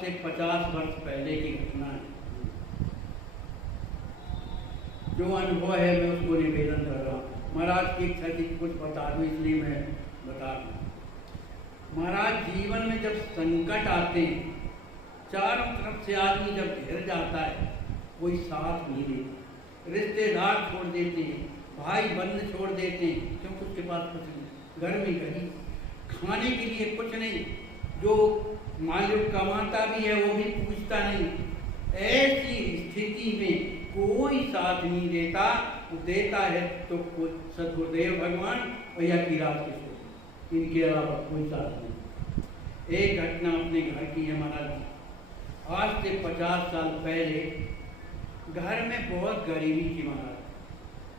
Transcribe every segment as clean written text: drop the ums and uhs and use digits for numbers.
से 50 वर्ष पहले की घटना है। जो अनुभव है मैं उसको निवेदन कर रहा हूँ। महाराज की इच्छा थी कुछ बता दूँ, इसलिए मैं बता दूँ। महाराज जीवन में जब संकट आते हैं, चारों तरफ से आदमी जब घिर जाता है, कोई साथ नहीं देता, रिश्तेदार छोड़ देते हैं, भाई बंद छोड़ देते हैं, क्योंकि उसके पास कुछ नहीं, घर में कहीं खाने के लिए कुछ नहीं, जो मालिक कमाता भी है वो भी पूछता नहीं। ऐसी स्थिति में कोई साथ नहीं देता, देता है तो सदगुरुदेव भगवान और या किरात किशोर, इनके अलावा कोई साथ नहीं। एक घटना अपने घर की है महाराज। आज से 50 साल पहले घर में बहुत गरीबी थी महाराज,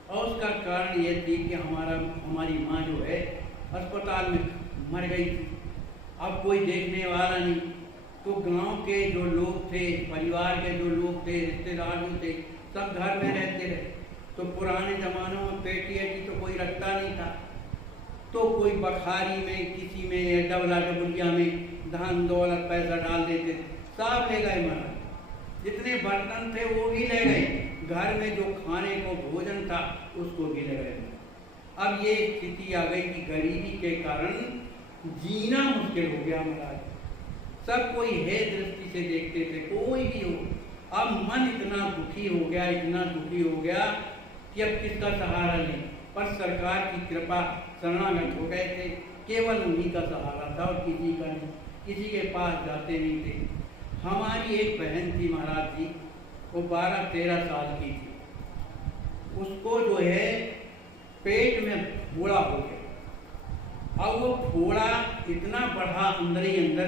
और उसका कारण ये थी कि हमारी माँ जो है अस्पताल में मर गई थी। अब कोई देखने वाला नहीं, तो गांव के जो लोग थे, परिवार के जो लोग थे, रिश्तेदार जो थे, सब घर में रहते रहे। तो पुराने ज़मानों में पेटी एटी तो कोई रखता नहीं था, तो कोई बखारी में, किसी में डबला डबुलिया में धन दौलत पैसा डाल देते, सब ले गए महाराज। जितने बर्तन थे वो भी ले गए, घर में जो खाने को भोजन था उसको भी ले गए। अब ये स्थिति आ गई कि गरीबी के कारण जीना मुश्किल हो गया महाराज। सब कोई है दृष्टि से देखते थे, कोई भी हो। अब मन इतना दुखी हो गया, इतना दुखी हो गया कि अब किसका सहारा लें। पर सरकार की कृपा, शरणागत हो गए थे, केवल उन्हीं का सहारा था और किसी का नहीं, किसी के पास जाते नहीं थे। हमारी एक बहन थी महाराज जी, वो 12-13 साल की थी। उसको जो है पेट में फोड़ा हो गया। अब वो फोड़ा इतना बढ़ा अंदर ही अंदर,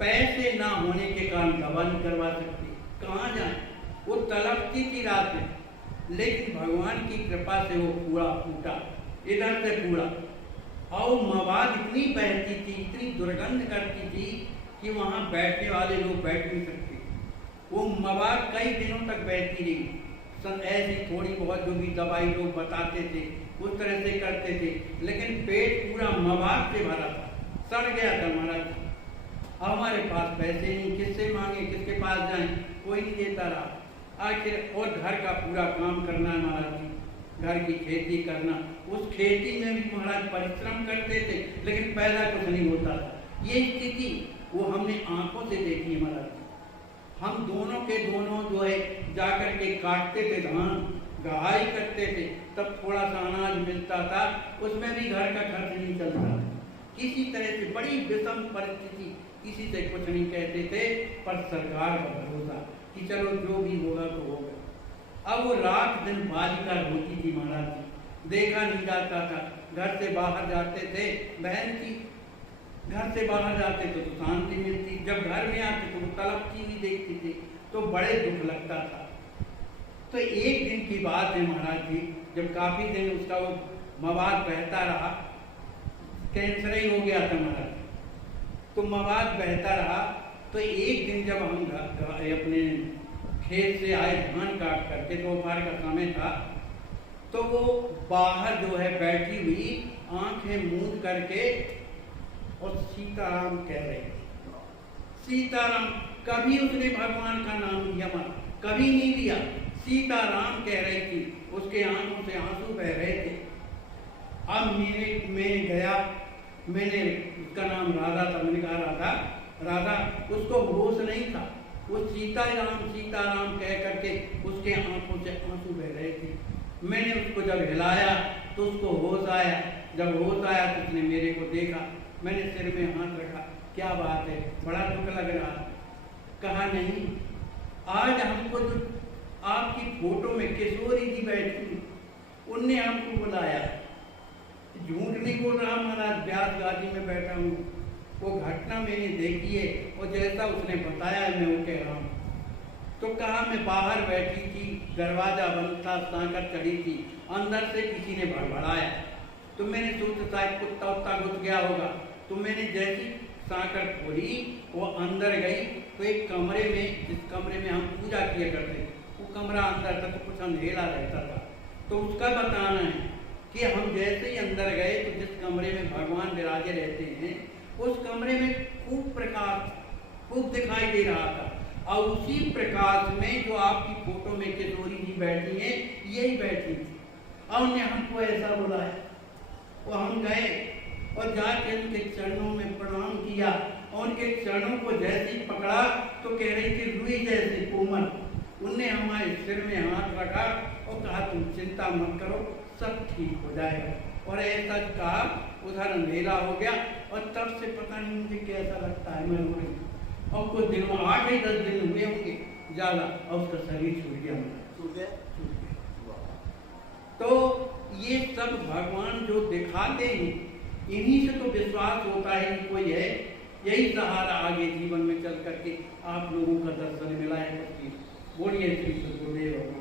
पैसे ना होने के कारण दवा नहीं करवा सकती, कहाँ जाए। वो तड़पती थी रात में, लेकिन भगवान की कृपा से वो पूरा फूटा, इधर से पूरा। और मवाद इतनी बहती थी, इतनी दुर्गंध करती थी कि वहाँ बैठने वाले लोग बैठ नहीं सकते। वो मवाद कई दिनों तक बहती रही। ऐसी थोड़ी बहुत जो भी दवाई लोग बताते थे उस तरह से करते थे, लेकिन पेट पूरा मवाद से भरा था, सड़ गया था महाराज। हमारे पास पैसे नहीं, किससे मांगे, किसके पास जाएं, कोई नहीं देता रहा। आखिर और घर का पूरा काम करना है महाराज जी, घर की खेती करना। उस खेती में भी महाराज परिश्रम करते थे, लेकिन पैदा कुछ नहीं होता था। ये स्थिति वो हमने आंखों से देखी है महाराज। हम दोनों के दोनों जो है जाकर के काटते थे धान, गहाई करते थे, तब थोड़ा सा अनाज मिलता था, उसमें भी घर का खर्च नहीं चलता। किसी तरह से बड़ी विषम परिस्थिति, किसी से कुछ नहीं कहते थे, पर सरकार का भरोसा कि चलो जो भी होगा तो होगा। अब वो रात दिन बालिका रोती थी महाराज जी, देखा नहीं जाता था। घर से बाहर जाते थे, बहन थी, घर से बाहर जाते थे तो शांति मिलती, जब घर में आते तो वो तड़पती भी देखती थी, तो बड़े दुख लगता था। तो एक दिन की बात है महाराज जी, जब काफी दिन उसका वो मवाद बहता रहा, कैंसर ही हो गया था महाराज, तो मवाद बहता रहा। तो एक दिन जब हम अपने खेत से आए धान काट करके, दोपहर का समय था, तो वो बाहर जो है बैठी हुई आंखें मूंद करके और सीताराम कह रहे थे। सीताराम, कभी उसने भगवान का नाम लिया मत, कभी नहीं लिया, सीताराम कह रही थी, उसके आंखों से आंसू बह रहे थे। अब मैं गया, मैंने, उसका नाम राधा था, मैंने कहा राधा, उसको होश नहीं था, वो सीताराम कह करके उसके आंखों से आंसू बह रहे थे। मैंने उसको जब हिलाया तो उसको होश आया, जब होश आया तो उसने मेरे को देखा, मैंने सिर में हाथ रखा, क्या बात है, बड़ा दुख लग रहा। कहा नहीं, आज हमको जो आपकी फोटो में किशोरी जी बैठी, उनने आपको बुलाया। झूठ नहीं बोल रहा महाराज, ब्यास गादी में बैठा हूँ, वो घटना मैंने देखी है और जैसा उसने बताया है मैं वो कह रहा हूँ। तो कहा मैं बाहर बैठी थी, दरवाजा बंद था, सांकत चढ़ी थी, अंदर से किसी ने भड़बड़ाया, तो मैंने सोचा शायद कुत्ता उत्ता घुस गया होगा। तो मैंने जैसी सांकत खोली, वो अंदर गई, तो एक कमरे में, जिस कमरे में हम पूजा किया करते थे, वो कमरा अंदर था, तो कुछ अंधेरा रहता था। तो उसका बताना है कि हम जैसे ही अंदर गए तो जिस कमरे में भगवान विराजे रहते हैं, उस कमरे में खूब प्रकाश, खूब दिखाई दे रहा था। और उसी प्रकाश में जो आपकी फोटो में किशोरी जी बैठी हैं, यही बैठी थी। और उन्हें हमको ऐसा बुलाया, और हम गए और जाके उनके चरणों में प्रणाम किया, और उनके चरणों को जैसे ही पकड़ा तो कह रही थी रुई जैसे कोमल। उनने हमारे सिर में हाथ रखा और कहा तुम चिंता मत करो, सब ठीक हो जाएगा। और ऐसा कहा, उधर अंधेरा हो गया और तब से पता नहीं मुझे कैसा लगता है, मैं रो रही हूँ। और कुछ दिनों 8 ही 10 दिन हुए होंगे ज़्यादा, और उसका शरीर छूट गया। तो ये सब भगवान जो दिखाते हैं, इन्हीं से तो विश्वास होता है कि कोई है। यही सहारा आगे जीवन में चल करके आप लोगों का दर्शन मिला है। बोलिए श्री सद्गुरुदेव।